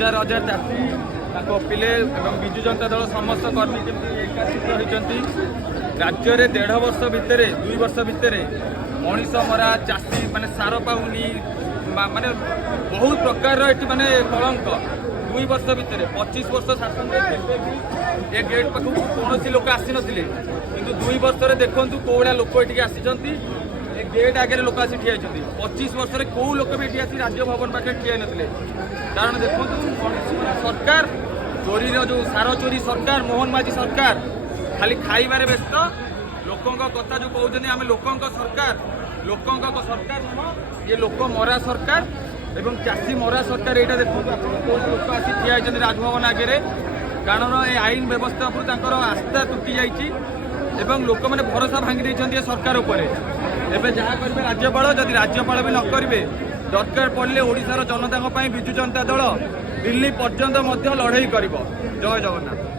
हजार हजार चाषी अपिले विजु जनता दल समस्त कर्मी केमती एकात्रित होती राज्य में 1.5 वर्ष भितर 2 वर्ष भितर मनीष मरा चाषी माने सार पाऊनी माने बहुत प्रकार माने कलंक 2 वर्ष भितर 25 वर्ष शासन ए गेट पाखु कौन लोक आसी नथिले किंतु 2 वर्ष देखु कौड़ा लोक ये आसी गेट आगे लोक आसी ठिया 25 वर्ष कौ लोक भी ये आसी राज्य भवन पाखे ठिया नथिले कारण देखो सरकार चोरी जो सार चोरी सरकार मोहन माझी सरकार खाली खाइबार व्यस्त लोकों कथा जो कहते आम लोकों सरकार नुह ये लोक मरा सरकार एवं चाषी मरा सरकार यहाँ देखो लोक आसी ठिया राजभवन आगे कारण ये आईन व्यवस्था पर आस्था तुटी जाइए लोक मैंने भरोसा भांगी सरकार उपर एवं जहाँ करेंगे राज्यपाल जदि राज्यपाल भी न करेंगे दरकार पड़े ओडिशार जनता विजु जनता दल दिल्ली पर्यंत लड़ाई कर। जय जगन्नाथ।